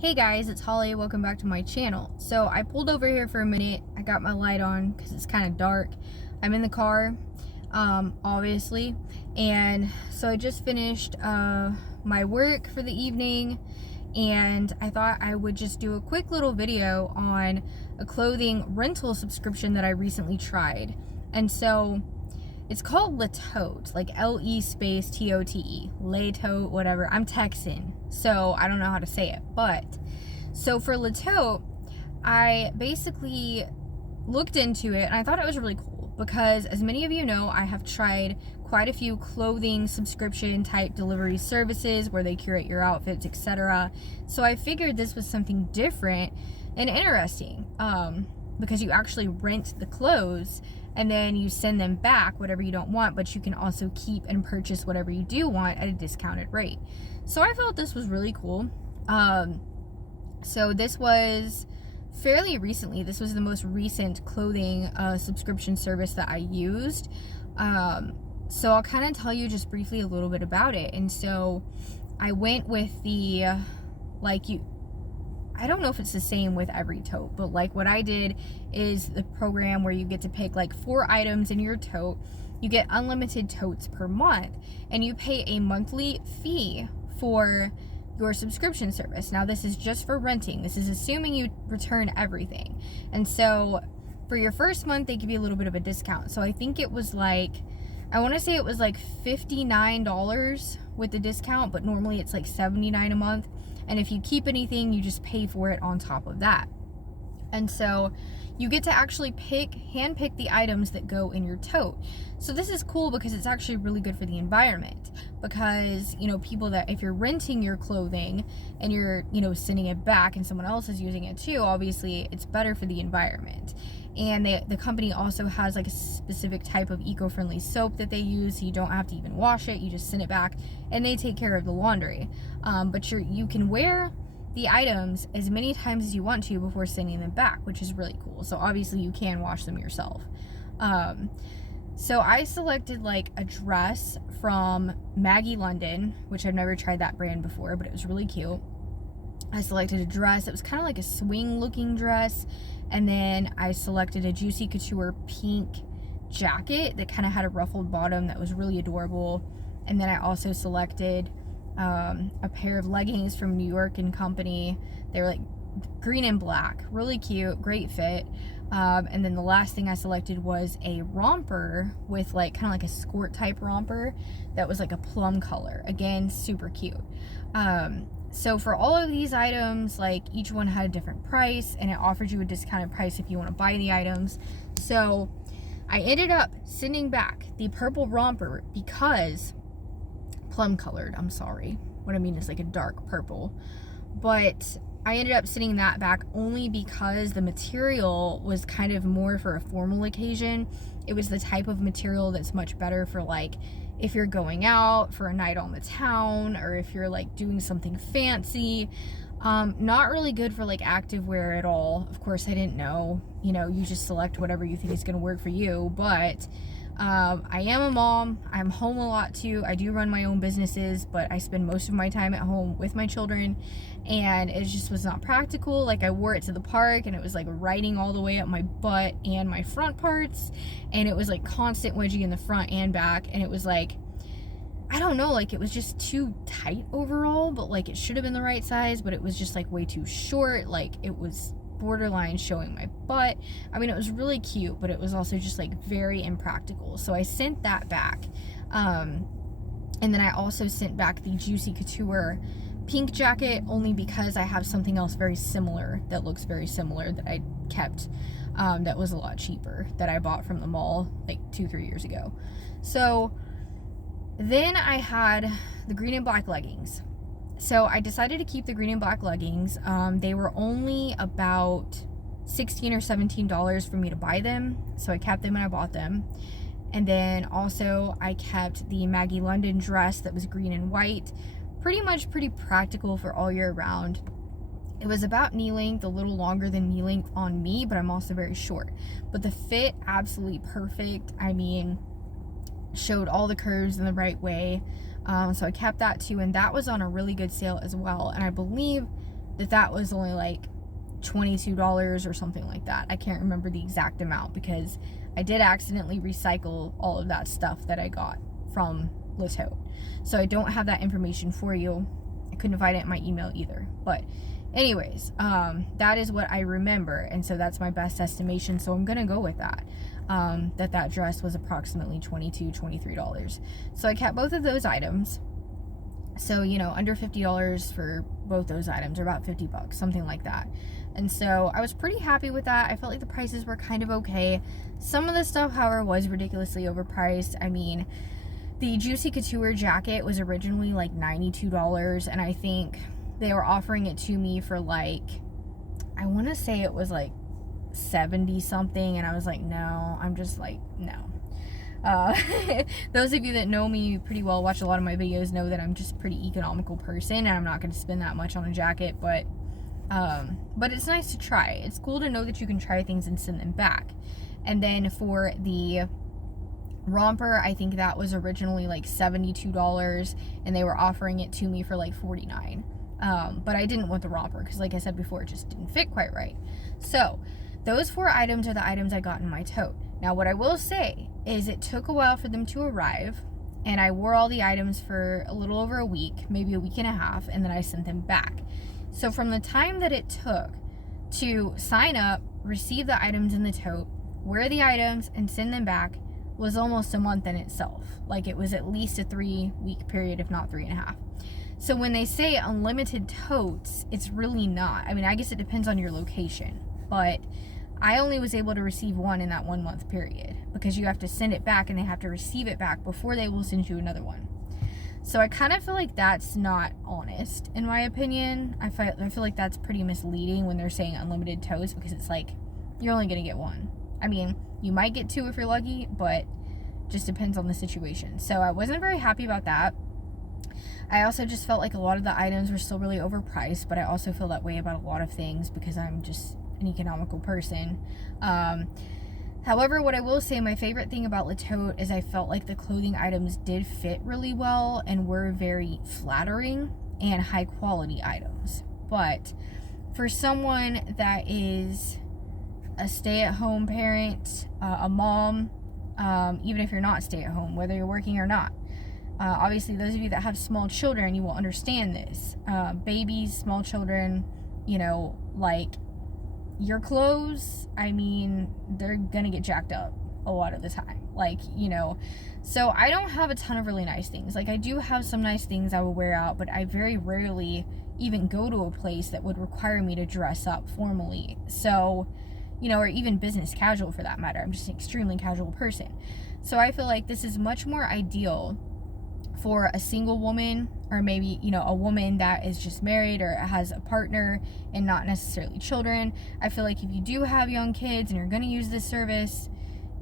Hey guys, it's Holly. Welcome back to my channel. So I pulled over here for a minute. I got my light on because it's kind of dark. I'm in the car, obviously. And so I just finished my work for the evening, and I thought I would just do a quick little video on a clothing rental subscription that I recently tried. And so it's called Tote, like L-E space T-O-T-E, Tote, whatever. I'm Texan, so I don't know how to say it. But, so for Tote, I basically looked into it, and I thought it was really cool because, as many of you know, I have tried quite a few clothing subscription type delivery services where they curate your outfits, etc. So I figured this was something different and interesting, because you actually rent the clothes and then you send them back whatever you don't want, but you can also keep and purchase whatever you do want at a discounted rate. So I felt this was really cool. So this was fairly recently. This was the most recent clothing subscription service that I used. So I'll kind of tell you just briefly a little bit about it. And so I went with the, I don't know if it's the same with every tote, but like what I did is the program where you get to pick like 4 items in your tote. You get unlimited totes per month, and you pay a monthly fee for your subscription service. Now this is just for renting. This is assuming you return everything. And so for your first month, they give you a little bit of a discount. So I think it was like, I want to say it was like $59 with the discount, but normally it's like $79 a month. And if you keep anything, you just pay for it on top of that. And so you get to actually hand pick the items that go in your tote. So this is cool because it's actually really good for the environment, because, you know, people that, if you're renting your clothing and you're, you know, sending it back and someone else is using it too, obviously it's better for the environment. And the company also has like a specific type of eco-friendly soap that they use, so you don't have to even wash it. You just send it back and they take care of the laundry. But you can wear the items as many times as you want to before sending them back, which is really cool. So obviously you can wash them yourself. So I selected like a dress from Maggie London, which I've never tried that brand before, but it was really cute. I selected a dress. It was kind of like a swing looking dress. And then I selected a Juicy Couture pink jacket that kind of had a ruffled bottom that was really adorable. And then I also selected a pair of leggings from New York & Company. They were like green and black, really cute, great fit. And then the last thing I selected was a romper with like kind of like a skirt type romper that was like a plum color. Again, super cute. So for all of these items, like each one had a different price, and it offered you a discounted price if you want to buy the items. So I ended up sending back the purple romper because plum colored, I'm sorry. What I mean is like a dark purple. But I ended up sending that back only because the material was kind of more for a formal occasion. It was the type of material that's much better for like if you're going out for a night on the town, or if you're like doing something fancy. Not really good for like active wear at all. Of course, I didn't know, you know, you just select whatever you think is going to work for you. But I am a mom. I'm home a lot too. I do run my own businesses, but I spend most of my time at home with my children, and it just was not practical. Like I wore it to the park and it was like riding all the way up my butt and my front parts, and it was like constant wedgie in the front and back, and it was like, I don't know, like it was just too tight overall, but like it should have been the right size, but it was just like way too short. Like it was borderline showing my butt. I mean, it was really cute, but it was also just like very impractical. So I sent that back. And then I also sent back the Juicy Couture pink jacket, only because I have something else very similar that looks very similar that I kept, that was a lot cheaper, that I bought from the mall like 2-3 years ago. So then I had the green and black leggings. So I decided to keep the green and black leggings. They were only about $16 or $17 for me to buy them. So I kept them and I bought them. And then also I kept the Maggie London dress that was green and white. Pretty practical for all year round. It was about knee length, a little longer than knee length on me, but I'm also very short. But the fit, absolutely perfect. I mean, showed all the curves in the right way. So I kept that too, and that was on a really good sale as well. And I believe that was only like $22 or something like that. I can't remember the exact amount because I did accidentally recycle all of that stuff that I got from Tote. So I don't have that information for you. I couldn't find it in my email either. But anyways, that is what I remember, and so that's my best estimation, so I'm gonna go with that. That dress was approximately $23. So I kept both of those items. So, under $50 for both those items, or about $50, something like that. And so I was pretty happy with that. I felt like the prices were kind of okay. Some of the stuff, however, was ridiculously overpriced. I mean, the Juicy Couture jacket was originally like $92, and I think they were offering it to me for like, I want to say it was like 70 something, and I was like, no. I'm just like, no. Those of you that know me pretty well, watch a lot of my videos, know that I'm just a pretty economical person, and I'm not going to spend that much on a jacket, but it's nice to try. It's cool to know that you can try things and send them back. And then for the romper, I think that was originally like $72, and they were offering it to me for like $49. But I didn't want the romper because, like I said before, it just didn't fit quite right. So those 4 items are the items I got in my tote. Now, what I will say is it took a while for them to arrive, and I wore all the items for a little over a week, maybe a week and a half, and then I sent them back. So from the time that it took to sign up, receive the items in the tote, wear the items, and send them back was almost a month in itself. Like, it was at least a 3-week period, if not 3.5. So when they say unlimited totes, it's really not. I mean, I guess it depends on your location, but I only was able to receive one in that 1 month period because you have to send it back and they have to receive it back before they will send you another one. So I kind of feel like that's not honest, in my opinion. I feel like that's pretty misleading when they're saying unlimited totes, because it's like, you're only going to get one. I mean, you might get 2 if you're lucky, but just depends on the situation. So I wasn't very happy about that. I also just felt like a lot of the items were still really overpriced, but I also feel that way about a lot of things because I'm just an economical person. However, what I will say, my favorite thing about Tote is I felt like the clothing items did fit really well and were very flattering and high quality items. But for someone that is a stay-at-home parent, a mom, even if you're not stay-at-home, whether you're working or not, obviously those of you that have small children, you will understand this. Babies, small children, like, your clothes, I mean, they're gonna get jacked up a lot of the time. Like, so I don't have a ton of really nice things. Like, I do have some nice things I will wear out, but I very rarely even go to a place that would require me to dress up formally. So, or even business casual for that matter. I'm just an extremely casual person. So I feel like this is much more ideal for a single woman, or maybe, a woman that is just married or has a partner and not necessarily children. I feel like if you do have young kids and you're going to use this service,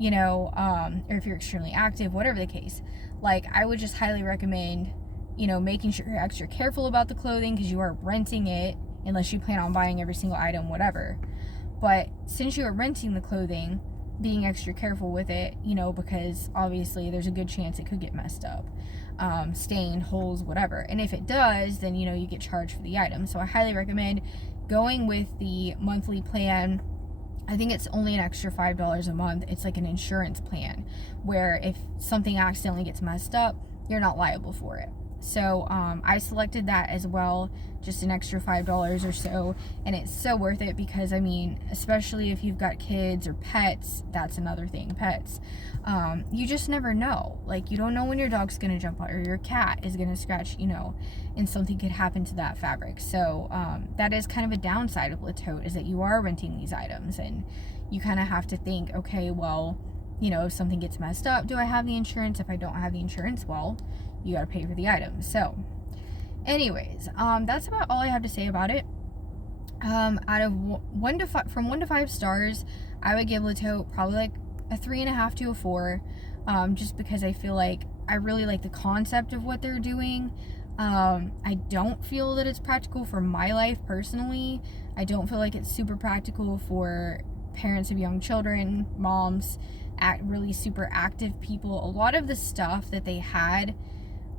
or if you're extremely active, whatever the case, like, I would just highly recommend, making sure you're extra careful about the clothing because you are renting it, unless you plan on buying every single item, whatever. But since you are renting the clothing, being extra careful with it, because obviously there's a good chance it could get messed up. Stained, holes, whatever. And if it does, then you get charged for the item. So I highly recommend going with the monthly plan. I think it's only an extra $5 a month. It's like an insurance plan where if something accidentally gets messed up, you're not liable for it. So I selected that as well, just an extra $5 or so, and it's so worth it because, I mean, especially if you've got kids or pets, that's another thing, pets. You just never know. Like, you don't know when your dog's going to jump out or your cat is going to scratch, and something could happen to that fabric. So that is kind of a downside of Tote, is that you are renting these items, and you kind of have to think, okay, well, if something gets messed up, do I have the insurance? If I don't have the insurance, well, you got to pay for the items. So anyways, that's about all I have to say about it. Out of 1 to 5, from 1 to 5 stars, I would give Tote probably like a 3.5 to a 4, just because I feel like I really like the concept of what they're doing. I don't feel that it's practical for my life personally. I don't feel like it's super practical for parents of young children, moms, really super active people. A lot of the stuff that they had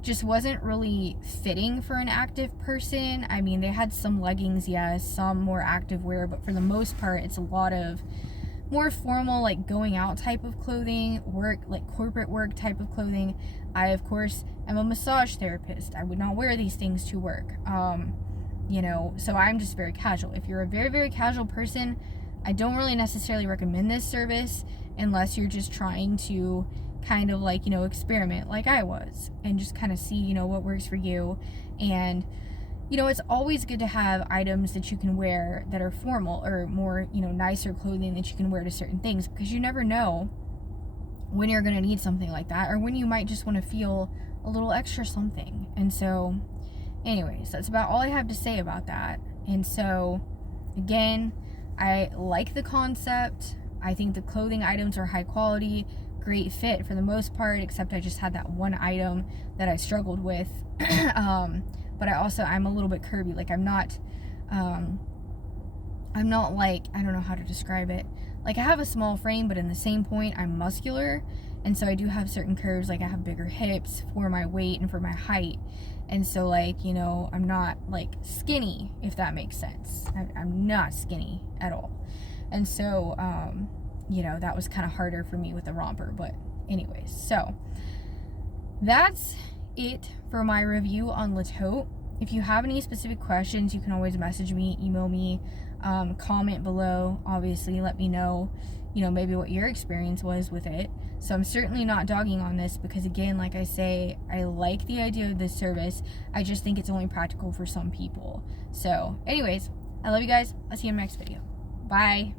just wasn't really fitting for an active person. I mean, they had some leggings, yes, some more active wear, but for the most part, it's a lot of more formal, like going out type of clothing, work, like corporate work type of clothing. I, of course, am a massage therapist. I would not wear these things to work. You know, so I'm just very casual. If you're a very, very casual person, I don't really necessarily recommend this service unless you're just trying to kind of like, you know, experiment like I was and just kind of see, you know, what works for you. And, you know, it's always good to have items that you can wear that are formal or more, you know, nicer clothing that you can wear to certain things, because you never know when you're going to need something like that, or when you might just want to feel a little extra something. And so, anyways, that's about all I have to say about that. And so, again, I like the concept. I think the clothing items are high quality, great fit for the most part, except I just had that one item that I struggled with. But I'm a little bit curvy. Like I'm not like, I don't know how to describe it. Like I have a small frame, but in the same point, I'm muscular. And so I do have certain curves. Like I have bigger hips for my weight and for my height. And so like, you know, I'm not like skinny, if that makes sense. I'm not skinny at all. And so, you know, that was kind of harder for me with the romper. But anyways, so that's it for my review on Le Tote. If you have any specific questions, you can always message me, email me, comment below. Obviously, let me know, you know, maybe what your experience was with it. So I'm certainly not dogging on this because, again, like I say, I like the idea of this service. I just think it's only practical for some people. So anyways, I love you guys. I'll see you in the next video. Bye.